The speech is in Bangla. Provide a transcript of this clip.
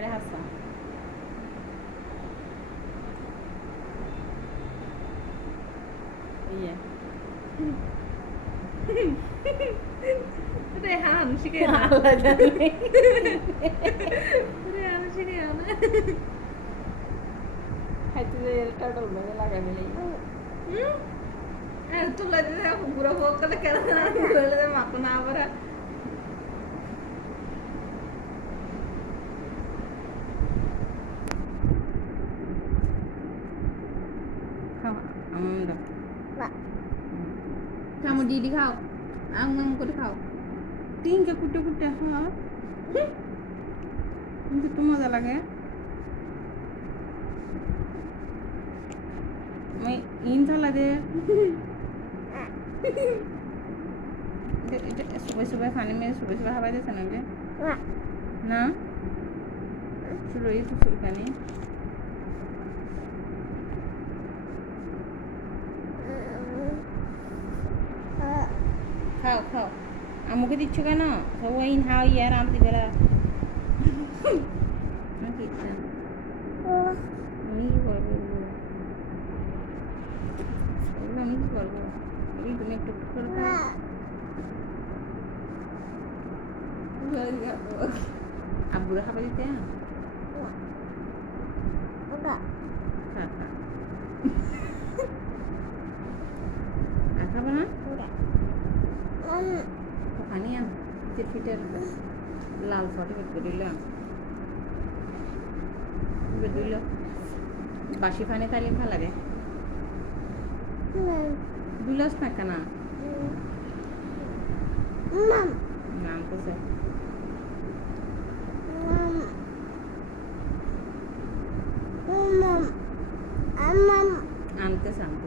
করে হাসা ইয়ে রেহান শিখে না আল্লাহ জানে রেহান শিখে না খাইতে যে টাটল বাজে লাগাই মিলে তুলা দিতে পুরো ভোগ করে কেন মাথা না আবার খাওয়া আমরা চামচ দিয়ে দি খাও আম আম করে খাও তিনকে কুটে কুটে খাওয়া কিন্তু তো মজা লাগে मैं इन था लगे सुबह सुबह खाने में सुबह सुबह हवा देता ना बे ना चलो ये तो सुल्तानी खाओ खाओ आमुके दिच्छो क्या ना सब वो इन हाउ यार आम दिबेला मैं कितना नहीं बोलो আমি কি করবো এই তুমি একটু করে খাও আব্বুরা খাবার দিতে আর খাবো না পানি আম ফিটের লাল ফটো করে দিলাম দিল বাসি পানি খাইলে ভালো লাগে দুলাস না কেনা নাম কোসে আনতে সামতে